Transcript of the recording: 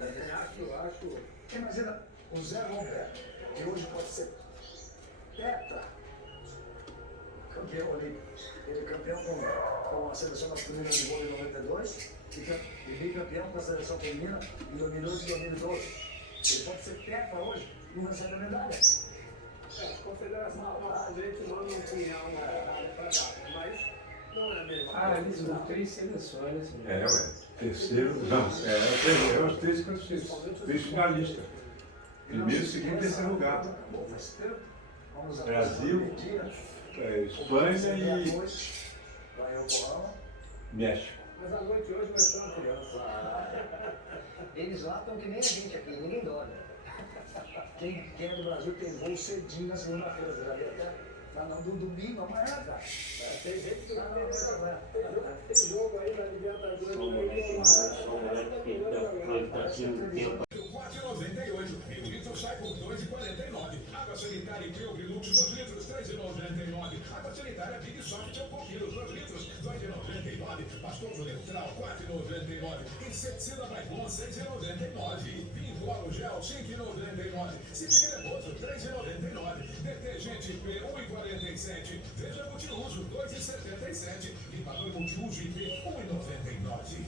Acho. Imagina o Zé Roberto, que hoje pode ser tetra campeão olímpico. Ele é campeão com a seleção masculina de vôlei em 92 e bicampeão com a seleção feminina em 2011 e 2012. Ele pode ser tetra hoje e não recebe a medalha. A confederação normalmente manda um punhal para dar, mas não é mesmo. Eles são 3 seleções. Ué. Terceiro, não, é os 3 classificados, 3 finalistas. Primeiro, segundo e terceiro lugar. Brasil, Espanha e México. Mas a noite hoje vai ser uma criança. Eles lá estão que nem a gente aqui, ninguém dorme. Quem é do Brasil tem voo cedinho na segunda-feira, você já viu até? No domingo, amanhã, cara. Tem gente que não tem jogo aí na Libertadores. E o litro sai por R$ 2,49. Água sanitária e Lux 2 litros, R$ 3,99. Água sanitária Big Soft 1 quilo, 2 litros, R$ 2,99. Pastoso Neutral, R$ 4,99. Inseticida Baicon, R$ 6,99. Vinho Alo Gel, R$ 5,99. Cítrica Nervoso, R$ 3,99. Detergente P, R$ 1,47. Veja multiuso, R$ 2,77. Limpador multiuso IP, R$ 1,99.